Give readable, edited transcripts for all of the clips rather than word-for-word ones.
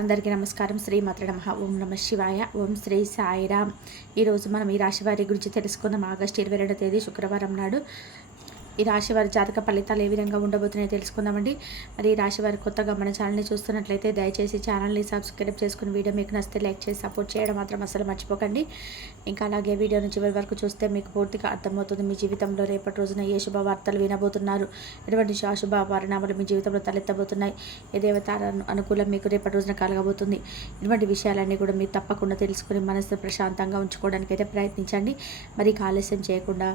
అందరికీ నమస్కారం. శ్రీమాత్రే నమః. ఓం నమః శివాయ. ఓం శ్రీ సాయిరామ్. ఈరోజు మనం ఈ రాశి వారి గురించి తెలుసుకుందాం. ఆగస్టు 22వ తేదీ శుక్రవారం నాడు ఈ రాశి వారి జాతక ఫలితాలు ఏ విధంగా ఉండబోతున్నాయో తెలుసుకుందామండి. మరి ఈ రాశి వారి కొత్తగా మన ఛానల్ని చూస్తున్నట్లయితే దయచేసి ఛానల్ని సబ్స్క్రైబ్ చేసుకుని వీడియో మీకు నచ్చితే లైక్ చేసి సపోర్ట్ చేయడం మాత్రం అసలు మర్చిపోకండి. ఇంకా అలాగే వీడియోని చివరి వరకు చూస్తే మీకు పూర్తిగా అర్థమవుతుంది మీ జీవితంలో రేపటి రోజున ఏ శుభవార్తలు వినబోతున్నారు, ఎటువంటి అశుభ పరిణామాలు మీ జీవితంలో తలెత్తబోతున్నాయి, ఏ దేవత అనుకూలం మీకు రేపటి రోజున కలగబోతుంది, ఇటువంటి విషయాలన్నీ కూడా మీరు తప్పకుండా తెలుసుకుని మనసు ప్రశాంతంగా ఉంచుకోవడానికి అయితే ప్రయత్నించండి. మరి ఆలస్యం చేయకుండా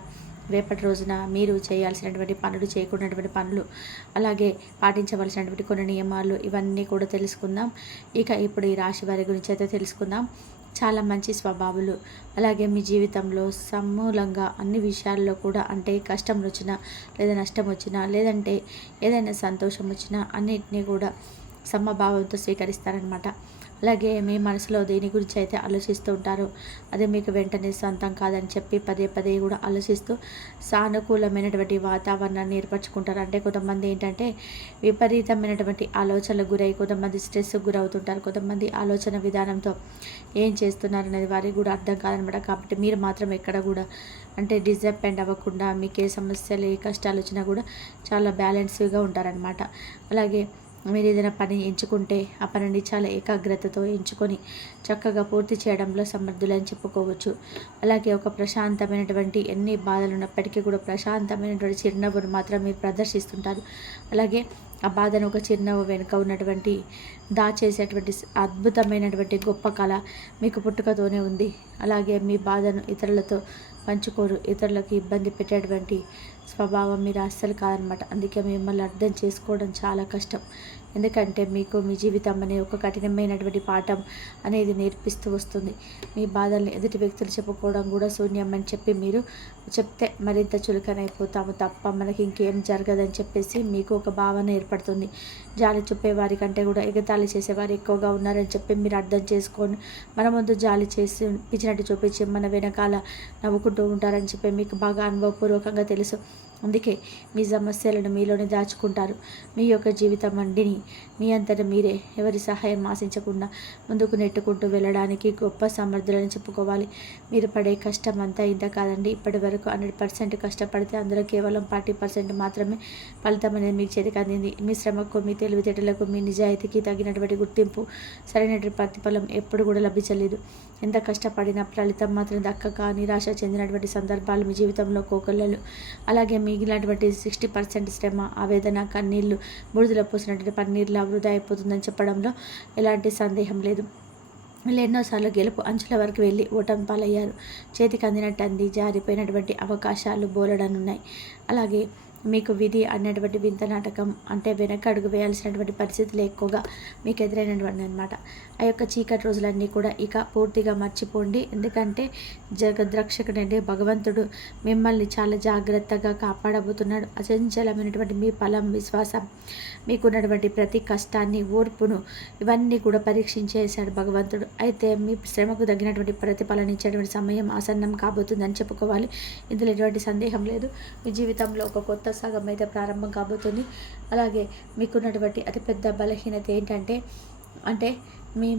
రేపటి రోజున మీరు చేయాల్సినటువంటి పనులు, చేయకూడనటువంటి పనులు, అలాగే పాటించవలసినటువంటి కొన్ని నియమాలు ఇవన్నీ కూడా తెలుసుకుందాం. ఇక ఇప్పుడు ఈ రాశి వారి గురించి అయితే తెలుసుకుందాం. చాలా మంచి స్వభావాలు, అలాగే మీ జీవితంలో సమూలంగా అన్ని విషయాల్లో కూడా అంటే కష్టం వచ్చినా లేదా నష్టం వచ్చినా లేదంటే ఏదైనా సంతోషం వచ్చినా అన్నిటినీ కూడా సమభావంతో స్వీకరిస్తారనమాట. అలాగే మీ మనసులో దేని గురించి అయితే ఆలోచిస్తూ ఉంటారో అది మీకు వెంటనే సొంతం కాదని చెప్పి పదే పదే కూడా ఆలోచిస్తూ సానుకూలమైనటువంటి వాతావరణాన్ని ఏర్పరచుకుంటారు. అంటే కొంతమంది ఏంటంటే విపరీతమైనటువంటి ఆలోచనలకు గురై కొంతమంది స్ట్రెస్కి గురవుతుంటారు. కొంతమంది ఆలోచన విధానంతో ఏం చేస్తున్నారు అనేది వారికి కూడా అర్థం కాదనమాట. కాబట్టి మీరు మాత్రం ఎక్కడ కూడా అంటే డిసప్పాయింట్ అవ్వకుండా మీకు ఏ సమస్యలు ఏ కష్టాలు వచ్చినా కూడా చాలా బ్యాలెన్స్గా ఉంటారనమాట. అలాగే మీరు ఏదైనా పని ఎంచుకుంటే ఆ పనిని చాలా ఏకాగ్రతతో ఎంచుకొని చక్కగా పూర్తి చేయడంలో సమర్థులని చెప్పుకోవచ్చు. అలాగే ఒక ప్రశాంతమైనటువంటి ఎన్ని బాధలు ఉన్నప్పటికీ కూడా ప్రశాంతమైనటువంటి చిరునవ్వును మాత్రం మీరు ప్రదర్శిస్తుంటారు. అలాగే ఆ బాధను ఒక చిరునవ్వు వెనుక ఉన్నటువంటి దాచేసేటువంటి అద్భుతమైనటువంటి గొప్ప కళ మీకు పుట్టుకతోనే ఉంది. అలాగే మీ బాధను ఇతరులతో పంచుకోరు, ఇతరులకు ఇబ్బంది పెట్టేటువంటి స్వభావం మీరు అస్సలు కాదనమాట. అందుకే మిమ్మల్ని అర్థం చేసుకోవడం చాలా కష్టం. ఎందుకంటే మీకు మీ జీవితం అనే ఒక కఠినమైనటువంటి పాఠం అనేది నేర్పిస్తూ వస్తుంది. మీ బాధల్ని ఎదుటి వ్యక్తులు చెప్పుకోవడం కూడా శూన్యం అని చెప్పి మీరు చెప్తే మరింత చులకనైపోతాము తప్ప మనకి ఇంకేం జరగదని చెప్పేసి మీకు ఒక భావన ఏర్పడుతుంది. జాలి చూపేవారి కంటే కూడా ఎగతాళి చేసేవారు ఎక్కువగా ఉన్నారని చెప్పి మీరు అర్థం చేసుకొని మన ముందు జాలి చేసి పిచ్చినట్టు చూపించి మన వెనకాల నవ్వుకుంటూ ఉంటారని చెప్పి మీకు బాగా అనుభవపూర్వకంగా తెలుసు. అందుకే మీ సమస్యలను మీలోనే దాచుకుంటారు. మీ యొక్క జీవితం మండిని మీ అంతటా మీరే ఎవరి సహాయం ఆశించకుండా ముందుకు నెట్టుకుంటూ వెళ్ళడానికి గొప్ప సమర్థులని చెప్పుకోవాలి. మీరు పడే కష్టం అంతా ఇంత కాదండి. ఇప్పటి వరకు 100% కష్టపడితే అందులో కేవలం 40% మాత్రమే ఫలితం అనేది మీ చేతికి అందింది. మీ శ్రమకు, మీ తెలివితేటలకు, మీ నిజాయితీకి తగినటువంటి గుర్తింపు, సరైనటువంటి ప్రతిఫలం ఎప్పుడు కూడా లభించలేదు. ఎంత కష్టపడినా ఫలితం మాత్రం దక్కక నిరాశ చెందినటువంటి సందర్భాలు మీ జీవితంలో కోకొల్లలు. అలాగే మిగిలినటువంటి 60% శ్రమ, ఆవేదన, కన్నీళ్లు బూడిదలో పోసినటువంటి పన్నీర్లా వృధా అయిపోతుందని చెప్పడంలో ఎలాంటి సందేహం లేదు. వీళ్ళు ఎన్నోసార్లు గెలుపు అంచుల వరకు వెళ్ళి ఓటమి పాలయ్యారు. చేతికి అందినట్టు అంది జారిపోయినటువంటి అవకాశాలు బోలెడనున్నాయి. అలాగే మీకు విధి అన్నటువంటి వింత నాటకం అంటే వెనక అడుగు వేయాల్సినటువంటి పరిస్థితులు ఎక్కువగా మీకు ఎదురైనటువంటి అనమాట. ఆ యొక్క చీకటి రోజులన్నీ కూడా ఇక పూర్తిగా మర్చిపోండి. ఎందుకంటే జగద్రక్షకుడంటే భగవంతుడు మిమ్మల్ని చాలా జాగ్రత్తగా కాపాడబోతున్నాడు. అచంచలమైనటువంటి మీ ఫలం, విశ్వాసం, మీకున్నటువంటి ప్రతి కష్టాన్ని, ఓర్పును ఇవన్నీ కూడా పరీక్షించేశాడు భగవంతుడు. అయితే మీ శ్రమకు తగినటువంటి ప్రతిఫలన ఇచ్చేటువంటి సమయం ఆసన్నం కాబోతుందని చెప్పుకోవాలి. ఇందులో ఎటువంటి సందేహం లేదు. మీ జీవితంలో ఒక కొత్త సగం అయితే ప్రారంభం కాబోతుంది. అలాగే మీకున్నటువంటి అతిపెద్ద బలహీనత ఏంటంటే మీ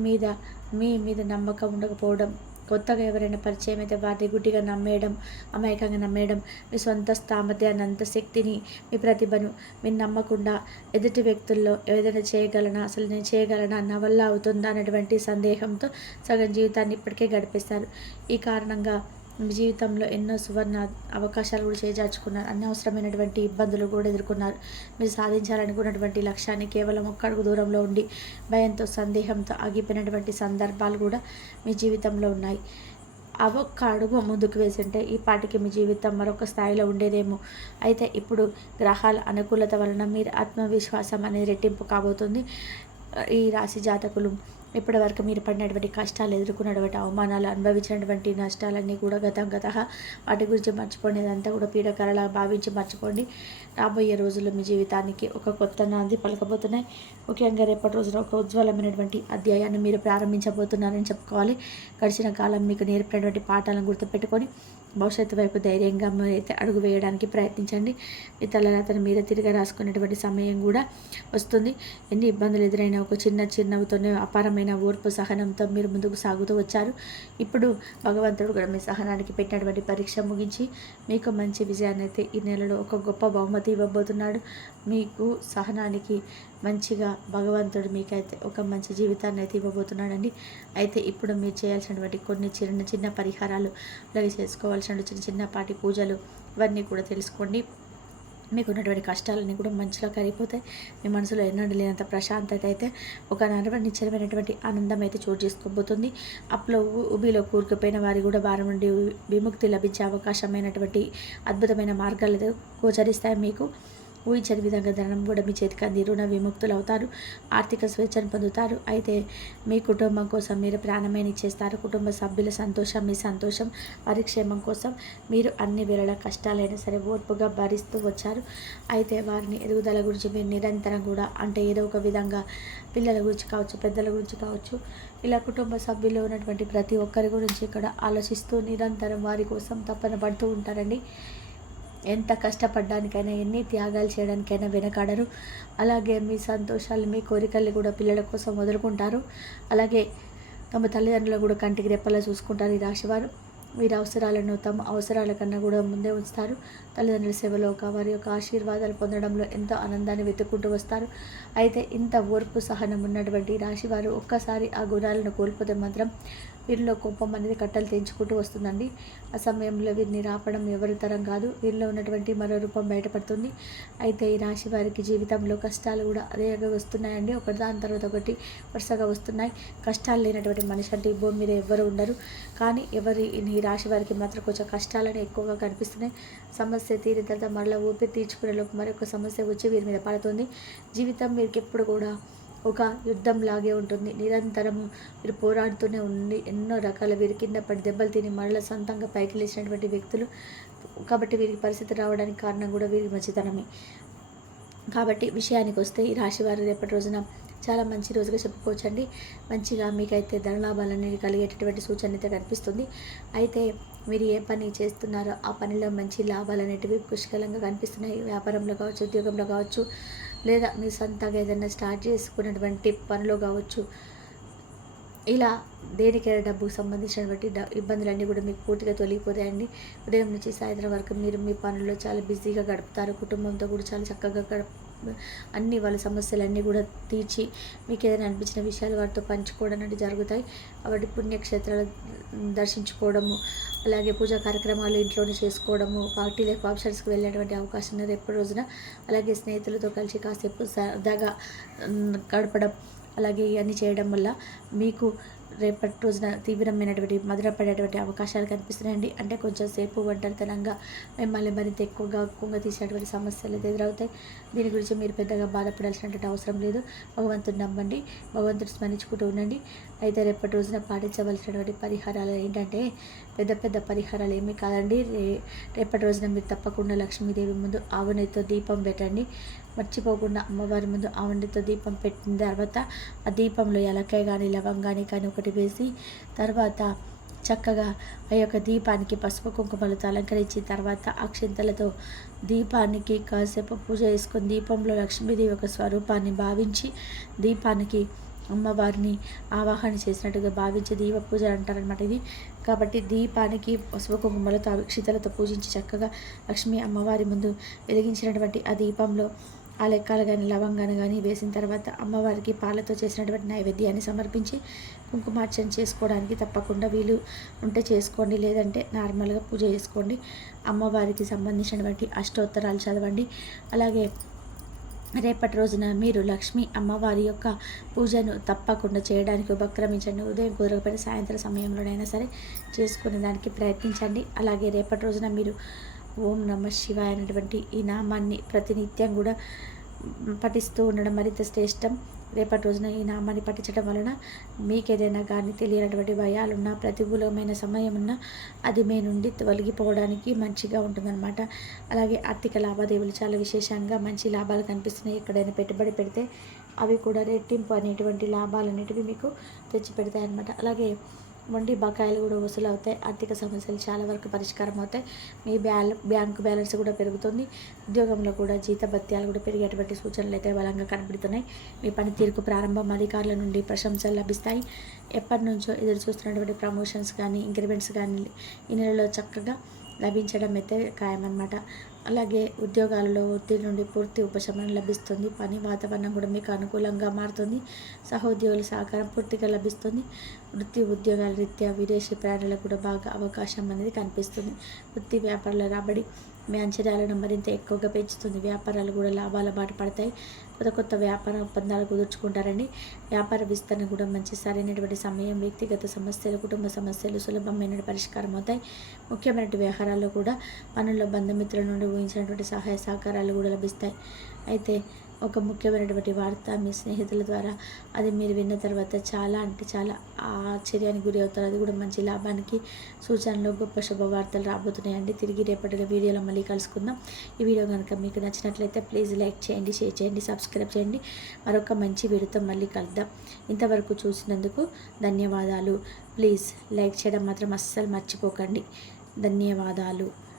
మీద నమ్మకం ఉండకపోవడం. కొత్తగా ఎవరైనా పరిచయం అయితే వారిని గుడ్డిగా నమ్మేయడం, అమాయకంగా నమ్మేయడం, మీ సొంత స్థామర్థ్యాన్ని, అంత శక్తిని, మీ ప్రతిభను మీరు నమ్మకుండా ఎదుటి వ్యక్తుల్లో ఏదైనా చేయగలనా, అసలు నేను చేయగలనా, నా వల్ల అవుతుందా అనేటువంటి సందేహంతో సగం జీవితాన్ని ఇప్పటికే గడిపేస్తారు. ఈ కారణంగా మీ జీవితంలో ఎన్నో సువర్ణ అవకాశాలు కూడా చేజార్చుకున్నారు. అనవసరమైనటువంటి ఇబ్బందులు కూడా ఎదుర్కొన్నారు. మీరు సాధించాలనుకున్నటువంటి లక్ష్యాన్ని కేవలం ఒక్క అడుగు దూరంలో ఉండి భయంతో, సందేహంతో ఆగిపోయినటువంటి సందర్భాలు కూడా మీ జీవితంలో ఉన్నాయి. ఒక్క అడుగు ముందుకు వేసింటే ఈ పాటికి మీ జీవితం మరొక స్థాయిలో ఉండేదేమో. అయితే ఇప్పుడు గ్రహాల అనుకూలత వలన మీరు ఆత్మవిశ్వాసం అనేది రెట్టింపు కాబోతుంది. ఈ రాశి జాతకులు ఇప్పటి వరకు మీరు పడినటువంటి కష్టాలు, ఎదుర్కొన్నటువంటి అవమానాలు, అనుభవించినటువంటి నష్టాలన్నీ కూడా గత వాటి గురించి మర్చిపోండి. అదంతా కూడా పీడకరలా భావించి మర్చిపోండి. రాబోయే రోజుల్లో మీ జీవితానికి ఒక కొత్త నాంది పలకబోతున్నాయి. ముఖ్యంగా రేపటి రోజున ఒక ఉజ్వలమైనటువంటి అధ్యాయాన్ని మీరు ప్రారంభించబోతున్నారని చెప్పుకోవాలి. గడిచిన కాలం మీకు నేర్పినటువంటి పాఠాలను గుర్తుపెట్టుకొని భవిష్యత్తు వైపు ధైర్యంగా మీరైతే అడుగు వేయడానికి ప్రయత్నించండి. మీ తలరాతను మీరే తిరిగి రాసుకునేటువంటి సమయం కూడా వస్తుంది. ఎన్ని ఇబ్బందులు ఎదురైనా ఒక చిరునవ్వుతోనే అపారమైన ఓర్పు సహనంతో మీరు ముందుకు సాగుతూ వచ్చారు. ఇప్పుడు భగవంతుడు కూడా మీ సహనానికి పెట్టినటువంటి పరీక్ష ముగించి మీకు మంచి విజయాన్ని అయితే ఈ నెలలో ఒక గొప్ప బహుమతి ఇవ్వబోతున్నాడు. మీకు సహనానికి మంచిగా భగవంతుడు మీకైతే ఒక మంచి జీవితాన్ని అయితే ఇవ్వబోతున్నాడండి. అయితే ఇప్పుడు మీరు చేయాల్సినటువంటి కొన్ని చిన్న పరిహారాలు, అలాగే చేసుకోవాల్సిన చిన్నపాటి పూజలు ఇవన్నీ కూడా తెలుసుకోండి. మీకు ఉన్నటువంటి కష్టాలన్నీ కూడా మంచిగా కరిగిపోతాయి. మీ మనసులో ఎన్నడూ లేనంత ప్రశాంతత అయితే ఒక నిశ్చలమైనటువంటి ఆనందం అయితే చోటు చేసుకోబోతుంది. అప్పులో ఉబిలో కూరుకుపోయిన వారి కూడా వారం నుండి విముక్తి లభించే అవకాశమైనటువంటి అద్భుతమైన మార్గాలు గోచరిస్తాయి. మీకు ఊహించని విధంగా ధనం కూడా మీ చేతికి అంది రుణ విముక్తులు అవుతారు. ఆర్థిక స్వేచ్ఛను పొందుతారు. అయితే మీ కుటుంబం కోసం మీరు ప్రాణమైన ఇచ్చేస్తారు. కుటుంబ సభ్యుల సంతోషం మీ సంతోషం, వారి క్షేమం కోసం మీరు అన్ని వేళల కష్టాలైనా సరే ఓర్పుగా భరిస్తూ వచ్చారు. అయితే వారిని ఎదుగుదల గురించి మీరు నిరంతరం కూడా అంటే ఏదో ఒక విధంగా పిల్లల గురించి కావచ్చు, పెద్దల గురించి కావచ్చు, ఇలా కుటుంబ సభ్యుల్లో ఉన్నటువంటి ప్రతి ఒక్కరి గురించి ఇక్కడ ఆలోచిస్తూ నిరంతరం వారి కోసం తపన పడుతూ ఉంటారండి. ఎంత కష్టపడడానికైనా ఎన్ని త్యాగాలు చేయడానికైనా వెనకాడరు. అలాగే మీ సంతోషాలు మీ కోరికల్ని కూడా పిల్లల కోసం వదులుకుంటారు. అలాగే తమ తల్లిదండ్రులు కూడా కంటికి రెప్పలా చూసుకుంటారు ఈ రాశివారు. వీరి అవసరాలను తమ అవసరాల కన్నా కూడా ముందే ఉంచుతారు. తల్లిదండ్రుల సేవలో వారి యొక్క ఆశీర్వాదాలు పొందడంలో ఎంతో ఆనందాన్ని వెతుక్కుంటూ వస్తారు. అయితే ఇంత ఓర్పు సహనం ఉన్నటువంటి రాశివారు ఒక్కసారి ఆ గుణాలను కోల్పోతే మాత్రం వీరిలో కోపం అనేది కట్టలు తెంచుకుంటూ వస్తుందండి. ఆ సమయంలో వీరిని రాపడం ఎవరి తరం కాదు. వీరిలో ఉన్నటువంటి మరో రూపం బయటపడుతుంది. అయితే ఈ రాశి వారికి జీవితంలో కష్టాలు కూడా అదేగా వస్తున్నాయండి. ఒకటి దాని తర్వాత ఒకటి వరుసగా వస్తున్నాయి. కష్టాలు లేనటువంటి మనిషి అంటే ఈ భూమి మీద ఎవరు ఉండరు. కానీ ఈ రాశి వారికి మాత్రం కొంచెం కష్టాలని ఎక్కువగా కనిపిస్తున్నాయి. సమస్య తీరిన తర్వాత మరలా ఊపిరి తీర్చుకునే లోపు మరొక సమస్య వచ్చి వీరి మీద పడుతుంది. జీవితం వీరికి ఎప్పుడు కూడా ఒక యుద్ధంలాగే ఉంటుంది. నిరంతరము వీరు పోరాడుతూనే ఉండి ఎన్నో రకాల వీరి కింద పడి దెబ్బలు తిని మరల సొంతంగా పైకి లేచినటువంటి వ్యక్తులు. కాబట్టి వీరికి పరిస్థితి రావడానికి కారణం కూడా వీరి మంచితనమే. కాబట్టి విషయానికి వస్తే ఈ రాశివారు రేపటి రోజున చాలా మంచి రోజుగా చెప్పుకోవచ్చండి. మంచిగా మీకైతే ధనలాభాలు అనేవి కలిగేటటువంటి సూచన అయితే కనిపిస్తుంది. అయితే మీరు ఏ పని చేస్తున్నారో ఆ పనిలో మంచి లాభాలు అనేటివి పుష్కలంగా కనిపిస్తున్నాయి. వ్యాపారంలో కావచ్చు, ఉద్యోగంలో కావచ్చు, లేదా మీరు సొంతంగా ఏదైనా స్టార్ట్ చేసుకున్నటువంటి పనిలో కావచ్చు, ఇలా దేనికైనా డబ్బుకు సంబంధించినటువంటి ఇబ్బందులన్నీ కూడా మీకు పూర్తిగా తొలగిపోతాయండి. ఉదయం నుంచి సాయంత్రం వరకు మీరు మీ పనుల్లో చాలా బిజీగా గడుపుతారు. కుటుంబంతో కూడా చాలా చక్కగా అన్ని వాళ్ళ సమస్యలన్నీ కూడా తీర్చి మీకు ఏదైనా అనిపించిన విషయాలు వారితో పంచుకోవడం అనేది జరుగుతాయి. కాబట్టి పుణ్యక్షేత్రాలు దర్శించుకోవడము, అలాగే పూజా కార్యక్రమాలు ఇంట్లోనే చేసుకోవడము, పార్టీలకు ఫంక్షన్స్కి వెళ్ళేటువంటి అవకాశం రేపటి రోజున, అలాగే స్నేహితులతో కలిసి కాసేపు సరదాగా గడపడం, అలాగే ఇవన్నీ చేయడం వల్ల మీకు రేపటి రోజున తీవ్రమైనటువంటి మధురపడేటువంటి అవకాశాలు కనిపిస్తున్నాయండి. అంటే కొంచెం సేపు ఒంటరితనంగా మిమ్మల్ని మరింత ఎక్కువగా తీసేటువంటి సమస్యలు ఎదురవుతాయి. దీని గురించి మీరు పెద్దగా బాధపడాల్సినటువంటి అవసరం లేదు. భగవంతుని నమ్మండి, భగవంతుని స్మరించుకుంటూ ఉండండి. అయితే రేపటి రోజున పాటించవలసినటువంటి పరిహారాలు ఏంటంటే పెద్ద పరిహారాలు ఏమీ కాదండి. రేపటి రోజున మీరు తప్పకుండా లక్ష్మీదేవి ముందు ఆవునేతో దీపం పెట్టండి. మర్చిపోకుండా అమ్మవారి ముందు ఆవునేతో దీపం పెట్టిన తర్వాత ఆ దీపంలో ఎలకాయ కానీ లవంగాని కానీ ఒకటి వేసి తర్వాత చక్కగా ఆ యొక్క దీపానికి పసుపు కుంకుమలతో అలంకరించిన తర్వాత అక్షింతలతో దీపానికి కాసేపు పూజ చేసుకొని దీపంలో లక్ష్మీదేవి యొక్క స్వరూపాన్ని భావించి దీపానికి అమ్మవారిని ఆవాహన చేసినట్టుగా భావించి దీప పూజ అంటారనమాట ఇది. కాబట్టి దీపానికి పసుపు కుంకుమలతో అక్షింతలతో పూజించి చక్కగా లక్ష్మీ అమ్మవారి ముందు వెలిగించినటువంటి ఆ దీపంలో ఆ లెక్కలు కానీ లవంగాను కానీ వేసిన తర్వాత అమ్మవారికి పాలతో చేసినటువంటి నైవేద్యాన్ని సమర్పించి కుంకుమార్చన చేసుకోవడానికి తప్పకుండా వీలు ఉంటే చేసుకోండి, లేదంటే నార్మల్గా పూజ చేసుకోండి. అమ్మవారికి సంబంధించినటువంటి అష్టోత్తరాలు చదవండి. అలాగే రేపటి రోజున మీరు లక్ష్మీ అమ్మవారి యొక్క పూజను తప్పకుండా చేయడానికి ఉపక్రమించండి. ఉదయం కుదరకపోయిన సాయంత్రం సమయంలోనైనా సరే చేసుకునే దానికి ప్రయత్నించండి. అలాగే రేపటి రోజున మీరు ఓం నమ శివాయ అనేటువంటి ఈ నామాన్ని ప్రతినిత్యం కూడా పఠిస్తూ ఉండడం మరింత శ్రేష్టం. రేపటి రోజున ఈ నామాన్ని పఠించడం వలన మీకేదైనా కానీ తెలియనటువంటి భయాలున్నా, ప్రతికూలమైన సమయం ఉన్నా అది మీ నుండి తొలగిపోవడానికి మంచిగా ఉంటుందన్నమాట. అలాగే ఆర్థిక లావాదేవీలు చాలా విశేషంగా మంచి లాభాలు కనిపిస్తున్నాయి. ఎక్కడైనా పెట్టుబడి పెడితే అవి కూడా రెట్టింపు అనేటువంటి లాభాలు అనేటివి మీకు తెచ్చిపెడతాయి అన్నమాట. అలాగే మొండి బకాయిలు కూడా వసూలు అవుతాయి. ఆర్థిక సమస్యలు చాలా వరకు పరిష్కారం అవుతాయి. మీ బ్యాంకు బ్యాలెన్స్ కూడా పెరుగుతుంది. ఉద్యోగంలో కూడా జీతభత్యాలు కూడా పెరిగేటువంటి సూచనలు అయితే బలంగా కనబడుతున్నాయి. మీ పనితీరుకు ప్రారంభం అధికారుల నుండి ప్రశంసలు లభిస్తాయి. ఎప్పటి నుంచో ఎదురు చూస్తున్నటువంటి ప్రమోషన్స్ కానీ ఇంక్రిమెంట్స్ కానీ ఈ నెలలో చక్కగా లభించడం అయితే ఖాయమన్నమాట. అలాగే ఉద్యోగాలలో ఒత్తిడి నుండి పూర్తి ఉపశమనం లభిస్తుంది. పని వాతావరణం కూడా మీకు అనుకూలంగా మారుతుంది. సహోద్యోగుల సహకారం పూర్తిగా లభిస్తుంది. వృత్తి ఉద్యోగాల రీత్యా విదేశీ ప్రయాణాలకు కూడా బాగా అవకాశం అనేది కనిపిస్తుంది. వృత్తి వ్యాపారాల రాబడి మీ అంచనాలను మరింత ఎక్కువగా పెంచుతుంది. వ్యాపారాలు కూడా లాభాల బాట పడతాయి. కొత్త వ్యాపార ఒప్పందాలు కుదుర్చుకుంటారండి. వ్యాపార విస్తరణ కూడా మంచి సరైనటువంటి సమయం. వ్యక్తిగత సమస్యలు కుటుంబ సమస్యలు సులభమైన పరిష్కారం అవుతాయి. ముఖ్యమైన వ్యవహారాల్లో కూడా పనుల్లో బంధుమిత్రుల నుండి ఊహించినటువంటి సహాయ సహకారాలు కూడా లభిస్తాయి. అయితే ఒక ముఖ్యమైనటువంటి వార్త మీ స్నేహితుల ద్వారా అది మీరు విన్న తర్వాత చాలా అంటే చాలా ఆశ్చర్యానికి గురి అవుతారు. అది కూడా మంచి లాభానికి సూచనలు గొప్ప శుభవార్తలు రాబోతున్నాయండి. తిరిగి రేపటి వీడియోలో మళ్ళీ కలుసుకుందాం. ఈ వీడియో కనుక మీకు నచ్చినట్లయితే ప్లీజ్ లైక్ చేయండి, షేర్ చేయండి, సబ్స్క్రైబ్ చేయండి. మరొక మంచి వీడియోతో మళ్ళీ కలుద్దాం. ఇంతవరకు చూసినందుకు ధన్యవాదాలు. ప్లీజ్ లైక్ చేయడం మాత్రం అస్సలు మర్చిపోకండి. ధన్యవాదాలు.